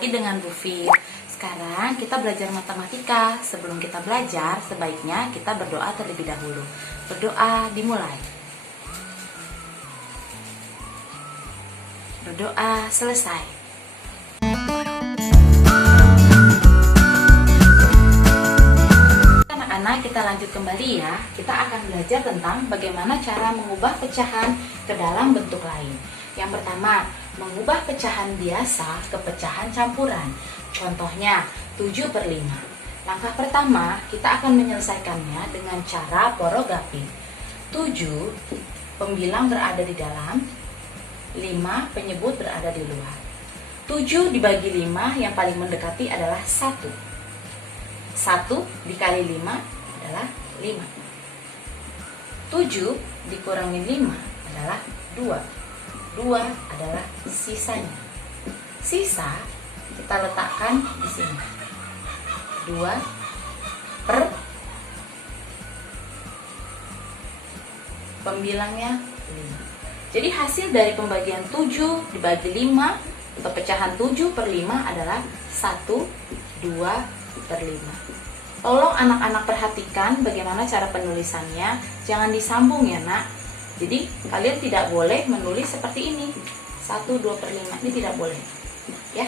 lagi dengan Bu Fit. Sekarang kita belajar matematika. Sebelum kita belajar, sebaiknya kita berdoa terlebih dahulu. Berdoa dimulai. Berdoa selesai. Anak-anak, kita lanjut kembali ya. Kita akan belajar tentang bagaimana cara mengubah pecahan ke dalam bentuk lain. Yang pertama, mengubah pecahan biasa ke pecahan campuran. Contohnya 7/5. Langkah pertama, kita akan menyelesaikannya dengan cara porogapit. 7 pembilang berada di dalam, 5 penyebut berada di luar. 7 dibagi 5 yang paling mendekati adalah 1. 1 dikali 5 adalah 5. 7 dikurangi 5 adalah 2. 2 adalah sisanya. Sisa kita letakkan di sini. 2 per pembilangnya 5. Jadi hasil dari pembagian 7 dibagi 5 atau pecahan 7/5 adalah 1/2/5. Tolong anak-anak perhatikan bagaimana cara penulisannya. Jangan disambung ya nak. Jadi kalian tidak boleh menulis seperti ini. 1/2/5 ini tidak boleh. Ya.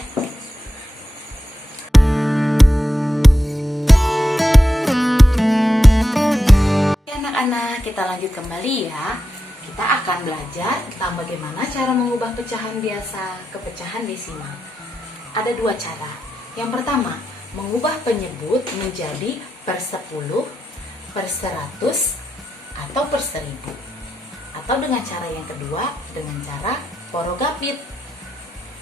Oke anak-anak, kita lanjut kembali ya. Kita akan belajar tentang bagaimana cara mengubah pecahan biasa ke pecahan desimal. Ada 2 cara. Yang pertama, mengubah penyebut menjadi per 10, per 100, atau per 1000. Atau dengan cara yang kedua, dengan cara porogapit.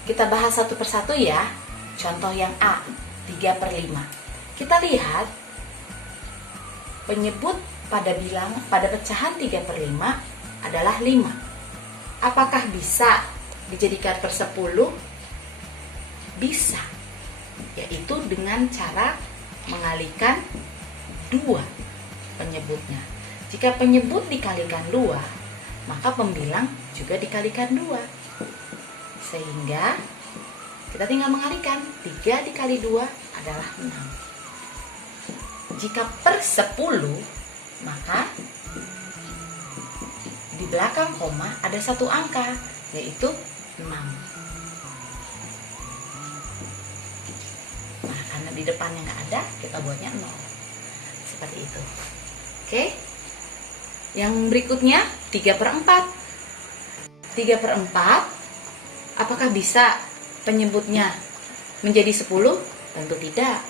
Kita bahas satu persatu ya. Contoh yang A, 3/5. Kita lihat penyebut pada pecahan 3/5 adalah 5. Apakah bisa dijadikan per 10? Bisa. Yaitu dengan cara mengalihkan 2 penyebutnya. Jika penyebut dikalikan 2, maka pembilang juga dikalikan 2. Sehingga kita tinggal mengalihkan. 3 dikali 2 adalah 6. Jika per 10, maka di belakang koma ada 1 angka, yaitu 6. Nah, karena di depannya nggak ada, kita buatnya 0. Seperti itu. Oke. Yang berikutnya 3/4. 3/4, apakah bisa penyebutnya menjadi 10? Tentu tidak.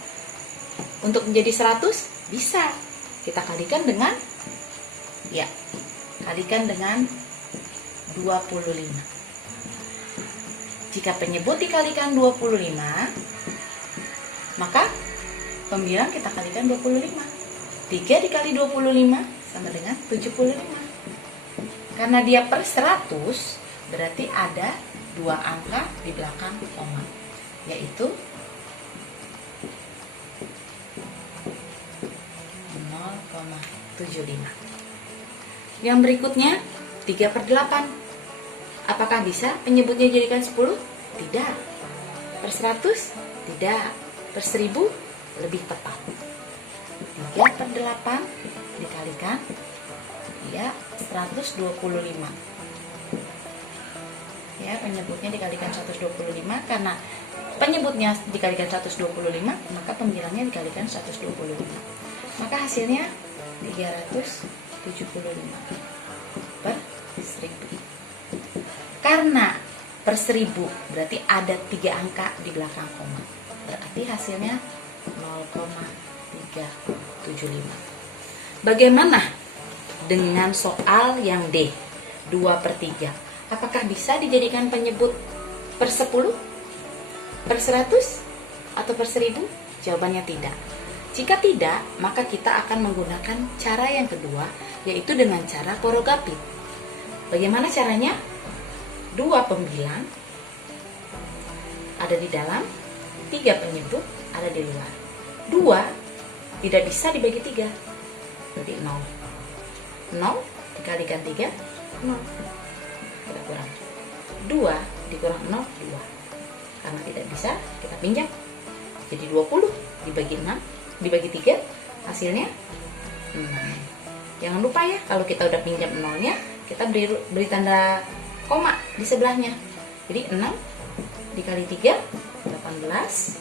Untuk menjadi 100? Bisa. Kita kalikan dengan kalikan dengan 25. Jika penyebut dikalikan 25, maka pembilang kita kalikan 25. 3 dikali 25 sama dengan 75. Karena dia per 100, berarti ada 2 angka di belakang koma, yaitu 0,75. Yang berikutnya 3/8. Apakah bisa penyebutnya dijadikan 10? Tidak. Per 100? Tidak. Per 1000? Lebih tepat. 3/8 dikalikan 125. Ya, penyebutnya dikalikan 125. Karena penyebutnya dikalikan 125, maka pembilangnya dikalikan 125. Maka hasilnya 375 per 1000. Karena per 1000 berarti ada 3 angka di belakang koma. Berarti hasilnya 0,375. Bagaimana dengan soal yang D, 2/3? Apakah bisa dijadikan penyebut per 10, per 100, atau per 1000? Jawabannya tidak. Jika tidak, maka kita akan menggunakan cara yang kedua, yaitu dengan cara porogapit. Bagaimana caranya? 2 pembilang ada di dalam, 3 penyebut ada di luar. 2 tidak bisa dibagi 3, jadi 0. 0 dikalikan 3, 0. Kita kurang. 2 dikurang 0, 2. Karena tidak bisa, kita pinjam. Jadi 20 dibagi 6, dibagi 3, hasilnya 6. Jangan lupa ya, kalau kita udah pinjam nolnya, kita beri tanda koma di sebelahnya. Jadi 6 dikali 3, 18,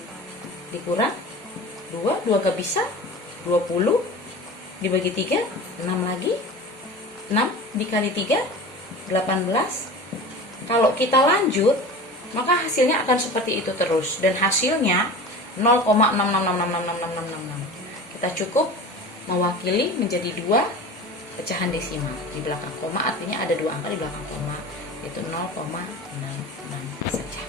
dikurang 2 gak bisa, 20, dibagi 3, 6 lagi, 6 dikali 3, 18. Kalau kita lanjut, maka hasilnya akan seperti itu terus. Dan hasilnya 0,6666666. Kita cukup mewakili menjadi 2 pecahan desimal. Di belakang koma artinya ada 2 angka di belakang koma, yaitu 0,66 saja.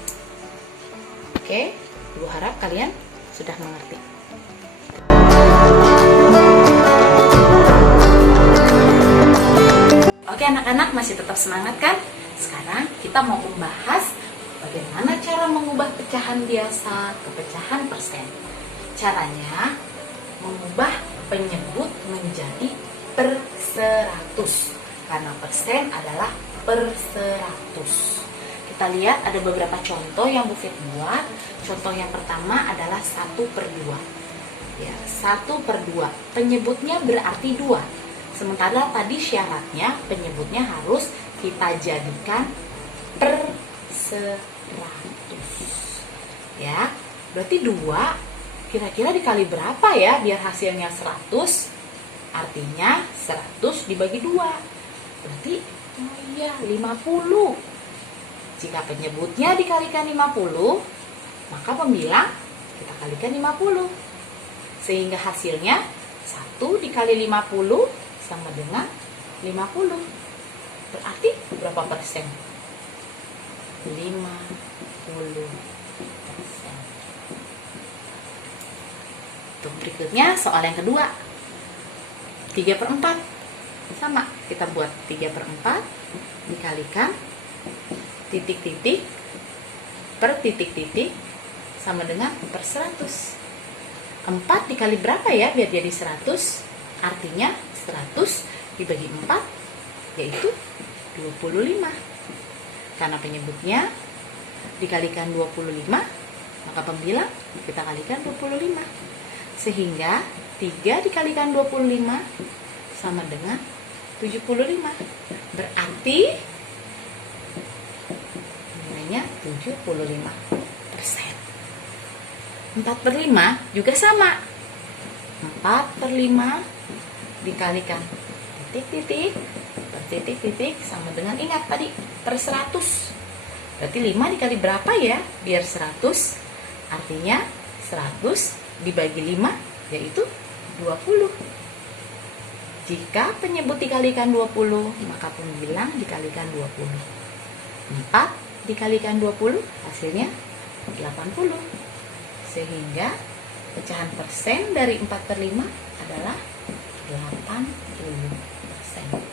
Oke, Ibu harap kalian sudah mengerti. Oke anak-anak, masih tetap semangat kan? Sekarang kita mau membahas bagaimana cara mengubah pecahan biasa ke pecahan persen. Caranya mengubah penyebut menjadi per 100, karena persen adalah per 100. Kita lihat ada beberapa contoh yang Bu Fit buat. Contoh yang pertama adalah 1/2. Ya, 1/2. Penyebutnya berarti 2. Sementara tadi syaratnya penyebutnya harus kita jadikan per 100. Ya, berarti 2 kira-kira dikali berapa ya biar hasilnya 100? Artinya 100 dibagi 2. Berarti 50. Jika penyebutnya dikalikan 50, maka pembilang kita kalikan 50. Sehingga hasilnya 1 dikali 50 sama dengan 50. Berarti berapa persen? 50%. Untuk berikutnya soal yang kedua. 3/4. Sama, kita buat 3/4 dikalikan titik-titik per titik-titik sama dengan per 100. 4 dikali berapa ya biar jadi 100? Artinya 100 dibagi 4 yaitu 25. Karena penyebutnya dikalikan 25, maka pembilang kita kalikan 25. Sehingga 3 dikalikan 25 sama dengan 75. Berarti nilainya 75%. 4/5 juga sama. 4/5 dikalikan titik-titik per titik-titik sama dengan, ingat tadi, per 100. Berarti 5 dikali berapa ya biar 100? Artinya 100 dibagi 5 yaitu 20. Jika penyebut dikalikan 20, maka pembilang dikalikan 20. 4 dikalikan 20 hasilnya 80. Sehingga pecahan persen dari 4/5 adalah 80%.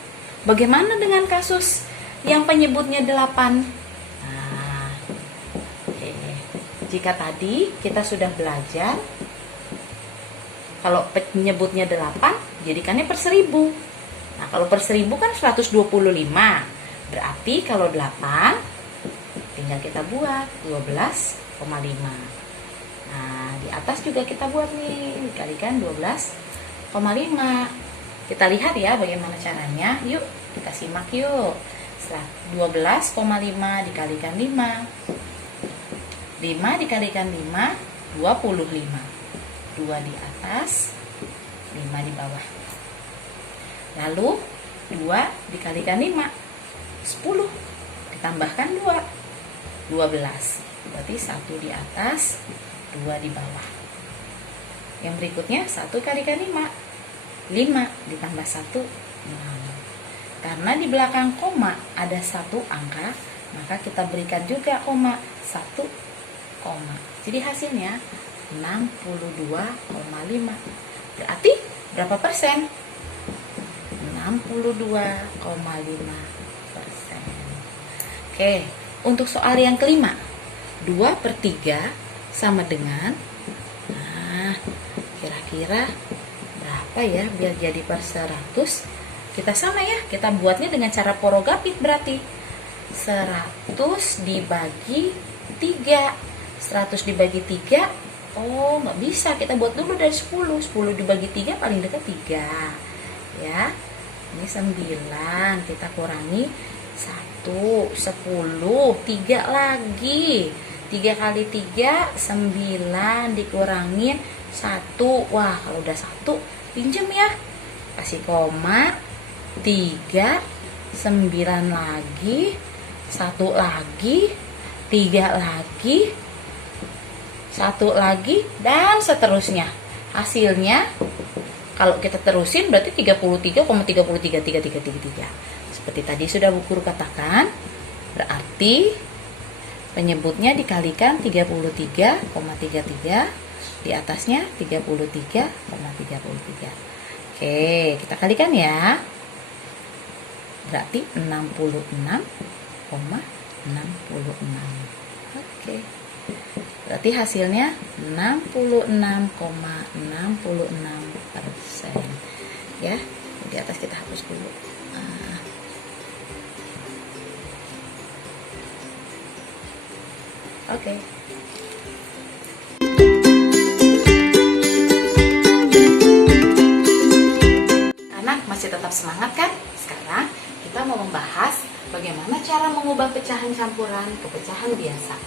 Bagaimana dengan kasus yang penyebutnya 8? Nah, jika tadi kita sudah belajar kalau penyebutnya 8, jadikannya per 1000. Nah, kalau per 1000 kan 125. Berarti kalau 8, tinggal kita buat 12,5. Nah, di atas juga kita buat nih, dikalikan 12,5. Kita lihat ya bagaimana caranya. Yuk, kita simak yuk. 12,5 dikalikan 5. 5 dikalikan 5, 25. 2 di atas, 5 di bawah. Lalu 2 dikalikan 5, 10. Ditambahkan 2, 12. Berarti 1 di atas, 2 di bawah. Yang berikutnya 1 kalikan 5, 5 ditambah 1, 6. Karena di belakang koma ada 1 angka, maka kita berikan juga koma, 1 koma. Jadi hasilnya 62,5. Berarti berapa persen? 62,5%. Oke, untuk soal yang kelima, 2/3 sama dengan, nah, kira-kira berapa ya biar jadi per 100? Kita sama ya, kita buatnya dengan cara porogapit berarti 100 dibagi 3. 100 dibagi 3, oh nggak bisa, kita buat dulu dari 10. 10 dibagi 3 paling dekat 3 ya. Ini 9, kita kurangi 1, 10, 3 lagi, 3 kali 3 9 dikurangin 1. Wah, kalau udah 1 pinjem ya, kasih koma, 3, 9 lagi, 1 lagi, 3 lagi, 1 lagi, dan seterusnya. Hasilnya kalau kita terusin berarti 33,333333. Seperti tadi sudah Bu Guru katakan, berarti penyebutnya dikalikan 33,33, di atasnya 33,33. Oke, kita kalikan ya. Berarti 66,66. Oke. Berarti hasilnya 66,66%. Ya, di atas kita hapus dulu. Oke. Anak masih tetap semangat kan? Sekarang kita mau membahas bagaimana cara mengubah pecahan campuran ke pecahan biasa.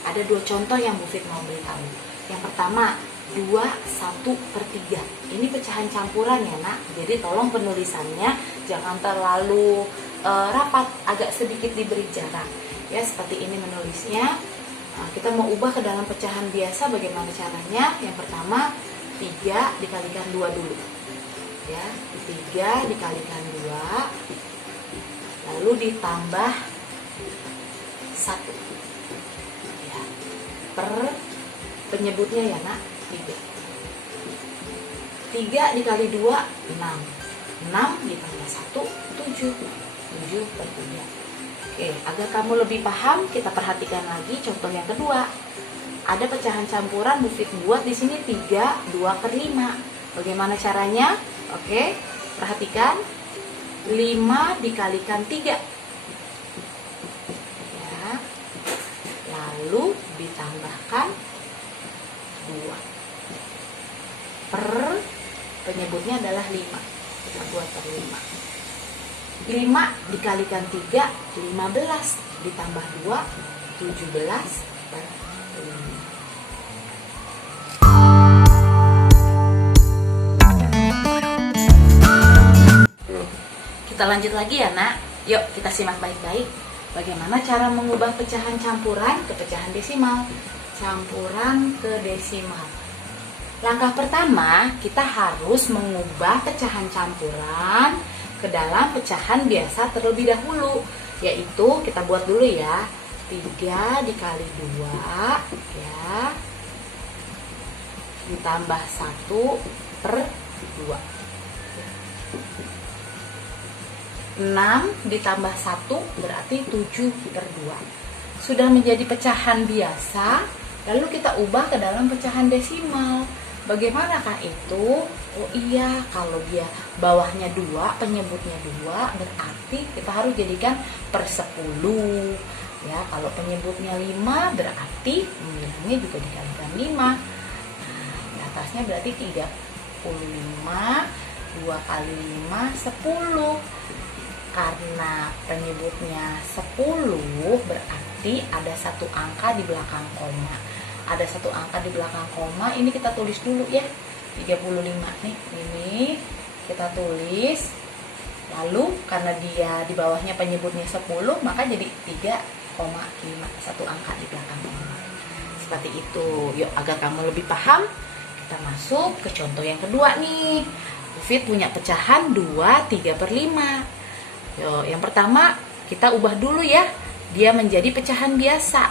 Ada 2 contoh yang Bu Fit mau beritahu. Yang pertama, 2/1/3. Ini pecahan campuran ya nak. Jadi tolong penulisannya jangan terlalu rapat, agak sedikit diberi jarak. Ya, seperti ini menulisnya. Kita mau ubah ke dalam pecahan biasa, bagaimana caranya? Yang pertama, 3 dikalikan 2 dulu. Ya, 3 dikalikan 2, lalu ditambah 1. Per penyebutnya ya nak, 3. 3 dikali 2 6. 6 ditambah 1 7. 7/3. Oke, agar kamu lebih paham, kita perhatikan lagi contoh yang kedua. Ada pecahan campuran Bu Fit buat di sini 3 2/5. Bagaimana caranya? Oke, perhatikan. 5 dikalikan 3. Lalu ditambahkan 2 per penyebutnya adalah 5. Kita buat per 5. 5 dikalikan 3 15, ditambah 2 17/5. Kita lanjut lagi ya nak. Yuk kita simak baik-baik. Bagaimana cara mengubah pecahan campuran ke pecahan desimal? Campuran ke desimal. Langkah pertama, kita harus mengubah pecahan campuran ke dalam pecahan biasa terlebih dahulu. Yaitu, kita buat dulu ya. 3 dikali 2, ya. Ditambah 1/2. 6 ditambah 1 berarti 7/2. Sudah menjadi pecahan biasa, lalu kita ubah ke dalam pecahan desimal. Bagaimanakah itu? Oh iya, kalau dia bawahnya 2, penyebutnya 2, berarti kita harus jadikan per 10. Ya, kalau penyebutnya 5 berarti nilainya juga dikalikan 5. Nah, di atasnya berarti 35, 2 kali 5 10. Karena penyebutnya 10 berarti ada 1 angka di belakang koma. Ada 1 angka di belakang koma, ini kita tulis dulu ya. 35 nih, ini kita tulis. Lalu karena dia di bawahnya penyebutnya 10, maka jadi 3,5, 1 angka di belakang koma. Seperti itu. Yuk, agar kamu lebih paham, kita masuk ke contoh yang kedua nih. Bu Fit punya pecahan 2 3/5. Yo, yang pertama kita ubah dulu ya, dia menjadi pecahan biasa.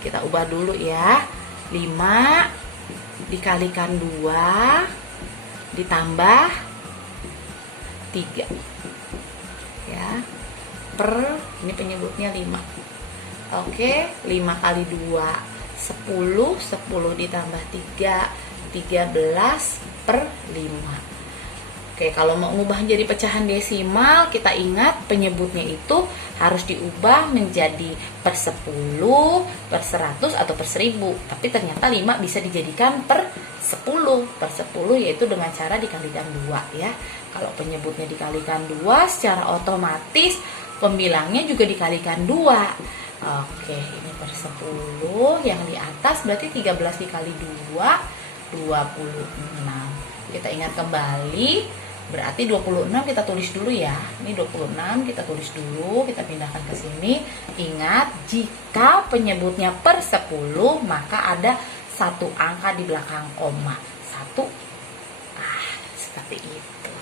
Kita ubah dulu ya. 5 dikalikan 2 ditambah 3. Ya. Per ini penyebutnya 5. Oke, 5 kali 2 10, 10 ditambah 3 13/5. Oke, kalau mau mengubah jadi pecahan desimal, kita ingat penyebutnya itu harus diubah menjadi per 10, per 100, atau per 1000. Tapi ternyata 5 bisa dijadikan per 10. Per 10 yaitu dengan cara dikalikan 2 ya. Kalau penyebutnya dikalikan 2, secara otomatis pembilangnya juga dikalikan 2. Oke, ini per 10, yang di atas berarti 13 dikali 2, 26. Kita ingat kembali, berarti 26 kita tulis dulu ya. Ini 26 kita tulis dulu, kita pindahkan ke sini. Ingat, jika penyebutnya per 10, maka ada satu angka di belakang koma. 1. Seperti itu.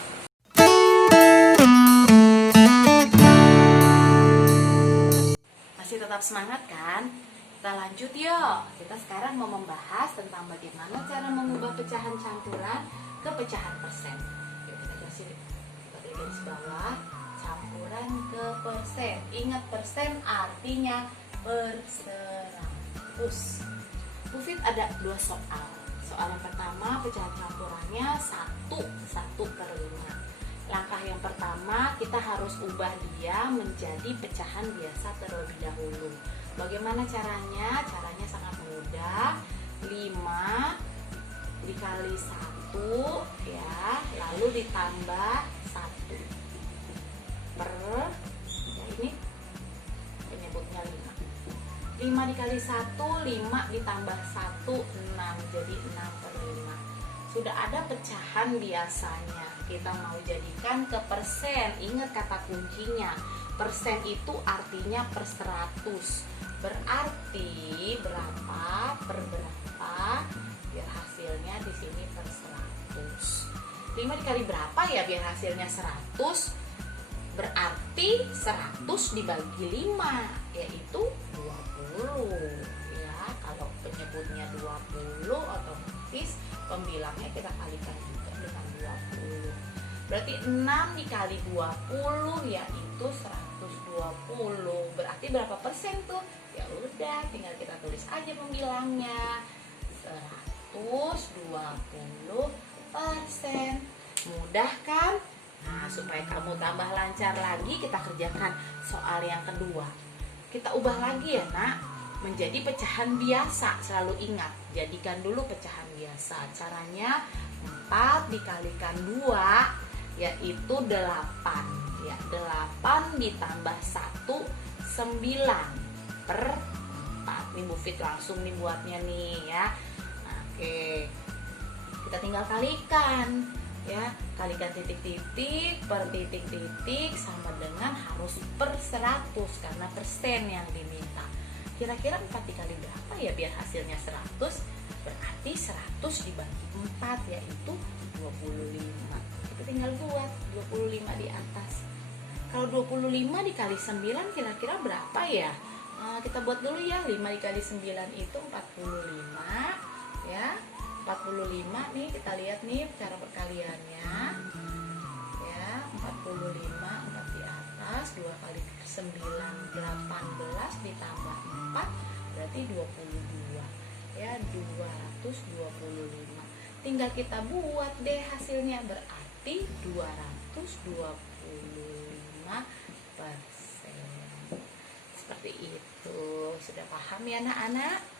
Masih tetap semangat kan? Kita lanjut yuk. Kita sekarang mau membahas tentang bagaimana cara mengubah pecahan campuran ke pecahan persen. Yuk kita garis bawah, campuran ke persen. Ingat, persen artinya per 100. Bu Fit ada 2 soal. Soal yang pertama, pecahan campurannya 1/5. Langkah yang pertama, kita harus ubah dia menjadi pecahan biasa terlebih dahulu. Bagaimana caranya? Caranya sangat mudah. 5 dikali 1 ya, lalu ditambah 1 per, ya ini penyebutnya 5. 5 dikali 1, 5 ditambah 1, 6. Jadi 6/5. Sudah ada pecahan biasanya. Kita mau jadikan ke persen. Ingat kata kuncinya. Persen itu artinya per 100. Berarti berapa per berapa? Biar hasilnya di sini per 100. 5 dikali berapa ya biar hasilnya 100? Berarti 100 dibagi 5, yaitu 20. Ya, kalau penyebutnya 20, otomatis pembilangnya kita kalikan juga dengan 20. Berarti 6 dikali 20 yaitu 120. Berarti berapa persen tuh? Ya udah, tinggal kita tulis aja pembilangnya. 120%. Mudah kan? Nah, supaya kamu tambah lancar lagi, kita kerjakan soal yang kedua. Kita ubah lagi ya nak, menjadi pecahan biasa. Selalu ingat, jadikan dulu pecahan biasa. Caranya 4 dikalikan 2 yaitu 8 ya. 8 ditambah 1, 9 per 4. Nih Bu Fit langsung nih buatnya nih ya. Nah, oke, kita tinggal kalikan ya. Kalikan titik-titik per titik-titik sama dengan harus per 100 karena persen yang diminta. Kira-kira 4 dikali berapa ya biar hasilnya 100? Berarti 100 dibagi 4 yaitu 25. Kita tinggal buat 25 di atas. Kalau 25 dikali 9 kira-kira berapa ya? Kita buat dulu ya. 5 dikali 9 itu 45 ya. 45 nih, kita lihat nih cara perkaliannya ya. 45, 4 di atas, 2 kali 9, 18 ditambah 4 berarti 22 ya, 225. Tinggal kita buat deh hasilnya, berarti 225%. Seperti itu. Sudah paham ya anak-anak?